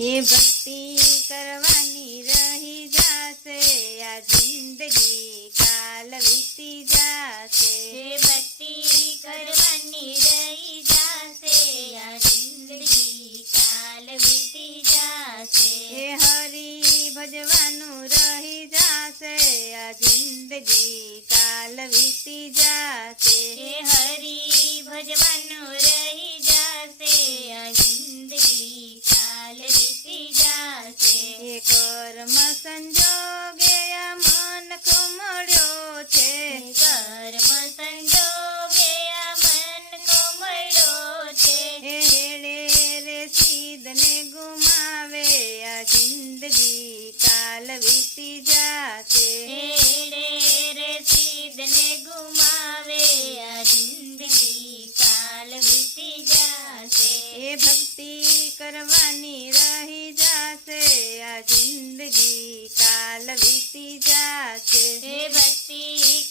हे भक्ति करवानी रही जासे आ जिंदगी काल वीती जासे। हे भक्ति करवानी रही जासे आ जिंदगी काल वीती जासे। हे हरि भजवानु रही जासे आ जिंदगी काल वीती जासे। हे हरि भजवानु रही जासे आ जिंदगी काल वीती जासे। हे कर्म संजोगे आ मन कुमड़्यो छे। कर्म संजोगे आ मन को मळ्यो छे। हे हेड़े रे सीध ने गुमावे आ जिंदगी काल वीती जासे। हेड़े रे सीध ने गुमावे आ जिंदगी काल वीती जासे। हे भक्ति करवानी रही जासे आ जिंदगी काल वीती जासे। हे भक्ति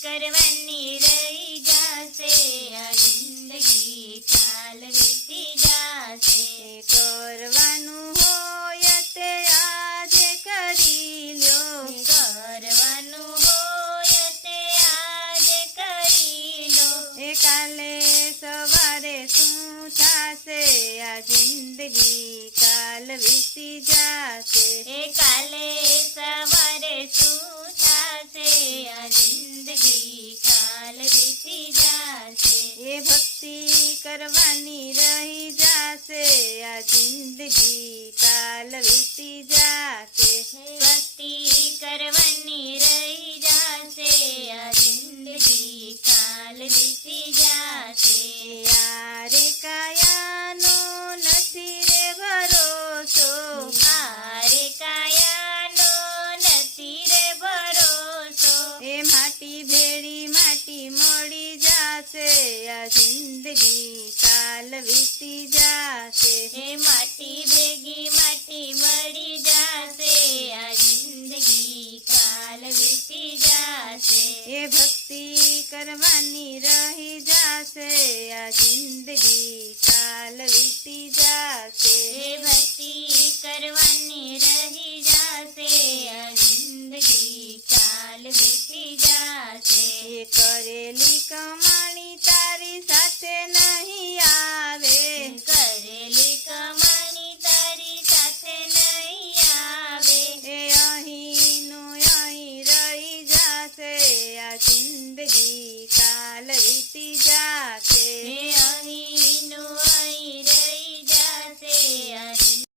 करवानी रही जासे आ जिंदगी काल वीती जासे। हे करवानु होय ते आजे करी ल्यो। करवानु होय ते આજે કરી લો। हे काले सवारे શું થાશે आ जिंदगी काल वीती जासे। એ કાલે સવારે શું થાશે આ જિંદગી કાલ વીતી જાશે। हे भक्ति करवानी रही जासे आ जिंदगी काल वीती